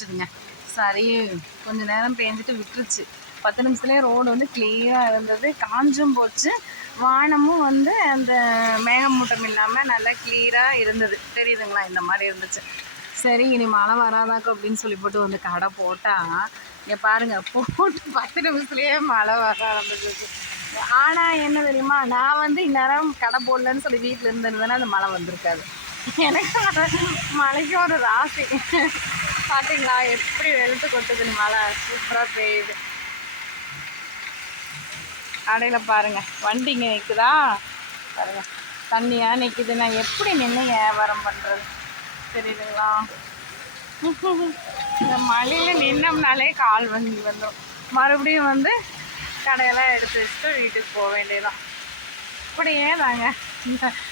ஆரம்பிச்சிடுங்க. சரி கொஞ்ச நேரம் பேஞ்சிட்டு விட்டுருச்சு. 10 நிமிஷத்துலேயே ரோடு வந்து கிளியராக இருந்தது. காஞ்சும் போச்சு. வானமும் வந்து அந்த மேகமூட்டம் இல்லாமல் நல்லா கிளியராக இருந்தது. தெரியுதுங்களா? இந்த மாதிரி இருந்துச்சு. சரி இனி மழை வராதாக்கும் அப்படின்னு சொல்லி போட்டு வந்து கடை போட்டால் இங்கே பாருங்கள், போட்டு 10 நிமிஷத்துலேயே மழை வர ஆரம்பிச்சிருக்கு. ஆனால் என்ன தெரியுமா, நான் வந்து இந்நேரம் கடை போடலன்னு சொல்லி வீட்டில் இருந்திருந்தேன்னா அந்த மழை வந்திருக்காது. எனக்கு மழைக்கு ஒரு ராசி. பார்த்தீங்களா எப்படி வெளுத்து கொட்டுதுன்னு மழை சூப்பராக பெய்யுது. கடையில் பாருங்கள் வண்டிங்க நிற்குதா பாருங்கள், தண்ணியாக நிற்குது. நான் எப்படி நின்று வியாபாரம் பண்ணுறது தெரியுதுங்களா? இந்த மழையில் நின்னோம்னாலே கால் வந்துடும். மறுபடியும் வந்து கடையெல்லாம் எடுத்து வச்சுட்டு வீட்டுக்கு போக வேண்டியதான். இப்படியே தாங்க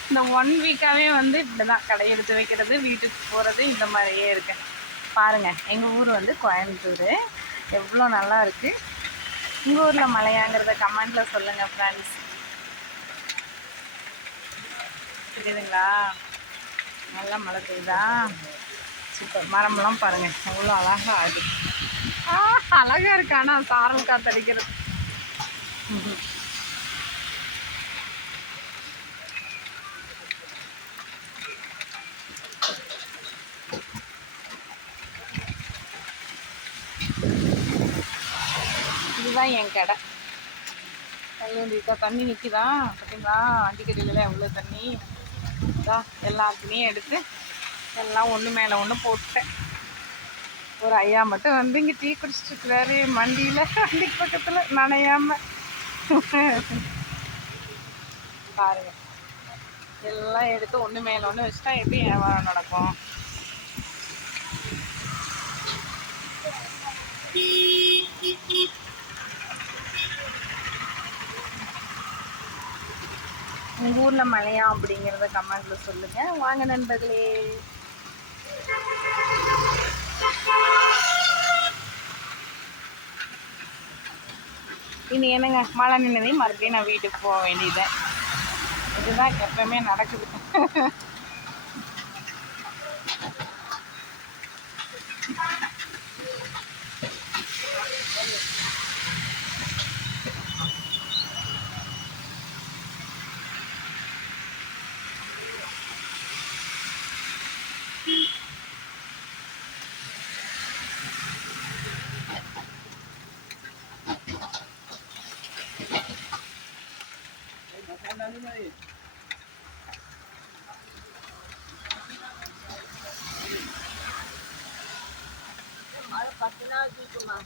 இந்த 1 வீக்காகவே வந்து இப்படி தான் கடை எடுத்து வைக்கிறது, வீட்டுக்கு போகிறது, இந்த மாதிரியே இருக்கு. பாருங்கள் எங்கள் ஊர் வந்து கோயம்புத்தூர். எவ்வளோ நல்லா இருக்குது. உங்கள் ஊரில் மழையாங்கிறத கமெண்ட்டில் சொல்லுங்கள் ஃப்ரெண்ட்ஸ். தெரியுதுங்களா? நல்லா மழை பெய்யுதா? சூப்பர். மரமெல்லாம் பாருங்கள் எவ்வளோ அழகாக ஆகுது. அழகாக இருக்கு. ஆனால் சாரல் காத்தடிக்கிறது. இதுதான் என் கடை. தண்ணி நிற்கிதா பார்த்தீங்களா? அடிக்கடியில் எவ்வளோ தண்ணி தான். எல்லாத்துலேயும் எடுத்து எல்லாம் ஒன்று மேலே ஒன்று போட்டேன். ஒரு ஐயா மட்டும் வந்து இங்கே டீ குடிச்சிட்ருக்குறாரு மண்டியில், வண்டிக்கு பக்கத்தில் நனையாமல். பாருங்கள் எல்லாம் எடுத்து ஒன்று மேலே ஒன்று வச்சுட்டா எப்படி வியாபாரம் நடக்கும்? உங்கள் ஊரில் மழையா அப்படிங்கிறத கமெண்ட்டில் சொல்லுங்கள். வாங்க நண்பர்களே. இனி என்னங்க, மழை நின்னதையும் மறுபடியும் நான் வீட்டுக்கு போக வேண்டியது. இதுதான் எப்பவுமே நடக்குது. மழை 10 நாள் தூக்குமா?